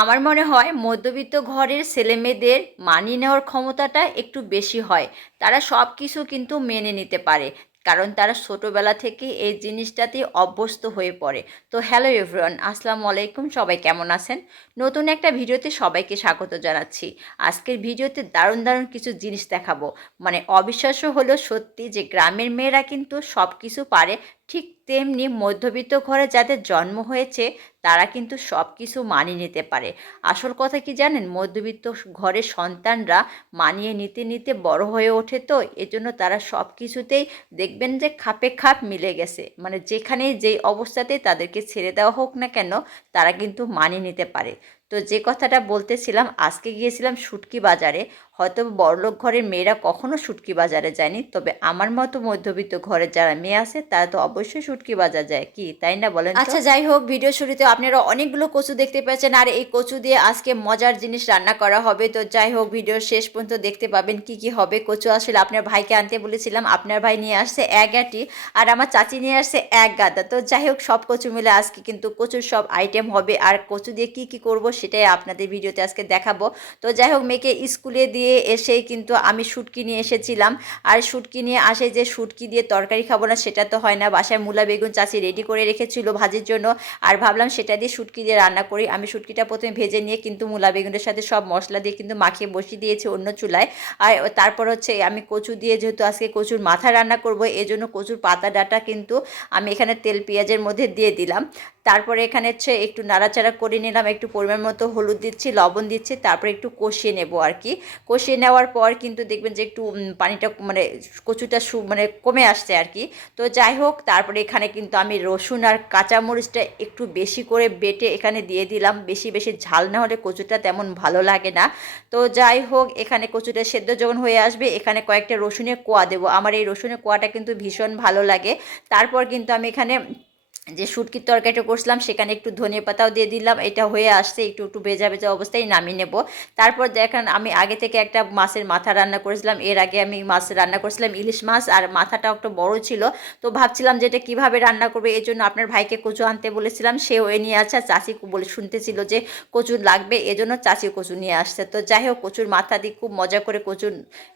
আমার মনে হয় মধ্যবিত্ত ঘরের ছেলেমেয়েদের মানিয়ে নেওয়ার ক্ষমতাটা একটু বেশি হয়। তারা সব কিছু কিন্তু মেনে নিতে পারে, কারণ তারা ছোটোবেলা থেকে এই জিনিসটাতে অভ্যস্ত হয়ে পড়ে। তো হ্যালো এভরিওয়ান, আসসালামু আলাইকুম, সবাই কেমন আছেন? নতুন একটা ভিডিওতে সবাইকে স্বাগত জানাচ্ছি। আজকের ভিডিওতে দারুণ দারুণ কিছু জিনিস দেখাবো। মানে অবিশ্বাস্য হলো সত্যি যে গ্রামের মেয়েরা কিন্তু সব কিছু পারে ঠিক তেমনি মধ্যবিত্ত ঘরে যাদের জন্ম হয়েছে, তারা কিন্তু সব কিছু মানিয়ে নিতে পারে। আসল কথা কি জানেন? মধ্যবিত্ত ঘরের সন্তানরা মানিয়ে নিতে নিতে বড় হয়ে ওঠে তো, এজন্য তারা সব কিছুতেই দেখবেন যে খাপে খাপ মিলে গেছে। মানে যেখানে যেই অবস্থাতেই তাদেরকে ছেড়ে দেওয়া হোক না কেন, তারা কিন্তু মানিয়ে নিতে পারে। তো যে কথাটা বলতেছিলাম, আজকে গিয়েছিলাম শুটকি বাজারে। হয়তো বড়লোক ঘরের মেয়েরা কখনো শুটকি বাজারে যায়নি। তবে আমার মতো মধ্যবিত্ত ঘরের যারা মেয়ে আছে, তারা তো অবশ্যই শুটকি বাজার যায়। কি, তাই না বলেন আচ্ছা যাই হোক, ভিডিও শুরুতে আপনারা অনেকগুলো কচু দেখতে পাচ্ছেন আর এই কচু দিয়ে আজকে মজার জিনিস রান্না করা হবে। তো যাই হোক ভিডিও শেষ পর্যন্ত দেখতে পাবেন কি কি হবে। কচু আসলে আপনার ভাইকে আনতে বলেছিলাম। আপনার ভাই নিয়ে আসছে এক আটি আর আমার চাচি নিয়ে আসছে এক গাদা। তো যাই হোক, সব কচু মিলে আজকে কিন্তু কচুর সব আইটেম হবে। আর কচু দিয়ে কি কি করব সেটাই আপনাদের ভিডিওতে আজকে দেখাবো। তো যাই হোক, মেয়েকে স্কুলে দিয়ে এসেই কিন্তু আমি শুটকি নিয়ে এসেছিলাম। আর শুটকি নিয়ে আসে যে শুটকি দিয়ে তরকারি খাব না, সেটা তো হয় না। বাসায় মূলা, বেগুন, চাষি রেডি করে রেখেছিল ভাজির জন্য। আর ভাবলাম সেটা দিয়ে শুটকি দিয়ে রান্না করি। আমি শুটকিটা প্রথমে ভেজে নিয়ে কিন্তু মূলা, বেগুনের সাথে সব মশলা দিয়ে কিন্তু মাখিয়ে বসিয়ে দিয়েছি অন্য চুলায়। আর তারপর হচ্ছে আমি কচু দিয়ে যেহেতু আজকে কচুর মাথা রান্না করব এই জন্য কচুর পাতা ডাটা কিন্তু আমি এখানে তেল, পেঁয়াজের মধ্যে দিয়ে দিলাম। তারপরে এখানে হচ্ছে একটু নাড়াচাড়া করে নিলাম, একটু পরিমাণ মতো হলুদ দিচ্ছি, লবণ দিচ্ছি, তারপরে একটু কষিয়ে নেব আর কি। কষিয়ে নেওয়ার পর কিন্তু দেখবেন যে একটু পানিটা মানে কচুটা সু মানে কমে আসছে আর কি। তো যাই হোক, তারপরে এখানে কিন্তু আমি রসুন আর কাঁচামরিচটা একটু বেশি করে বেটে এখানে দিয়ে দিলাম। বেশি বেশি ঝাল না হলে কচুটা তেমন ভালো লাগে না। তো যাই হোক, এখানে কচুটা সেদ্ধ যখন হয়ে আসবে, এখানে কয়েকটা রসুনের কোয়া দেবো। আমার এই রসুনের কোয়াটা কিন্তু ভীষণ ভালো লাগে। তারপর কিন্তু আমি এখানে যে শুটকির তরকারিটা করছিলাম, সেখানে একটু ধনে পাতাও দিয়ে দিলাম। এটা হয়ে আসছে, একটু একটু ভেজা ভেজা অবস্থায় নামিয়ে নেব। তারপর দেখেন, আমি আগে থেকে একটা মাছের মাথা রান্না করেছিলাম। এর আগে আমি মাছ রান্না করেছিলাম, ইলিশ মাছ, আর মাথাটাও একটু বড় ছিল। তো ভাবছিলাম যে এটা কীভাবে রান্না করবে, এই জন্য আপনার ভাইকে কচু আনতে বলেছিলাম। সেও এ নিয়ে আসছে চাচি বলে শুনতেছিল যে কচুর লাগবে এজন্য চাষি কচু নিয়ে আসছে। তো যাই হোক, কচুর মাথা দিয়ে খুব মজা করে কচুর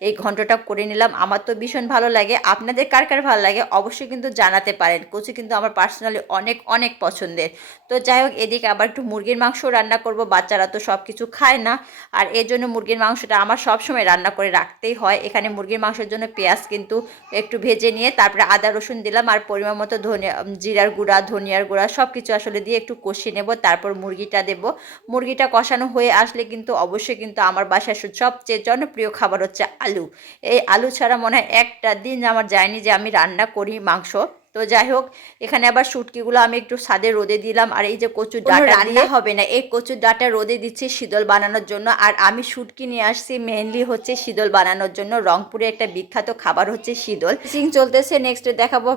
এই ঘন্টটা করে নিলাম। আমার তো ভীষণ ভালো লাগে। আপনাদের কার কার ভালো লাগে? অবশ্যই কিন্তু জানাতে পারেন। কচু কিন্তু আমার পার্সোনালি অনেক অনেক পছন্দের। তো যাই হোক এদিকে আবার একটু মুরগির মাংস রান্না করব, বাচ্চারা তো সব কিছু খায় না। আর এর জন্য মুরগির মাংসটা আমার সব সময় রান্না করে রাখতেই হয়। এখানে মুরগির মাংসের জন্য পেঁয়াজ কিন্তু একটু ভেজে নিয়ে তারপরে আদা, রসুন দিলাম আর পরিমাণ মতো ধনিয়া জিরার গুঁড়া, ধনিয়ার গুঁড়া সব কিছু আসলে দিয়ে একটু কষিয়ে নেব, তারপর মুরগিটা দেব। মুরগিটা কষানো হয়ে আসলে কিন্তু অবশ্যই কিন্তু আমার বাসায় সবচেয়ে জনপ্রিয় খাবার হচ্ছে আলু। এই আলু ছাড়া মনে হয় একটা দিন আমার যায়নি যে আমি রান্না করি মাংস। তো যাই হোক এখানে আবার শুটকিগুলো আমি একটু সাদে রোদে দিলাম। আর এই যে কচুর ডাটা রান্না হবে না। এই কচুর ডাটা রোদে দিচ্ছি শীতল বানানোর জন্য। আর আমি শুটকি নিয়ে আসছি মেনলি হচ্ছে শীতল বানানোর জন্য। রংপুরে একটা বিখ্যাত খাবার হচ্ছে শীতল। সিং চলতেছে নেক্সট দেখাবো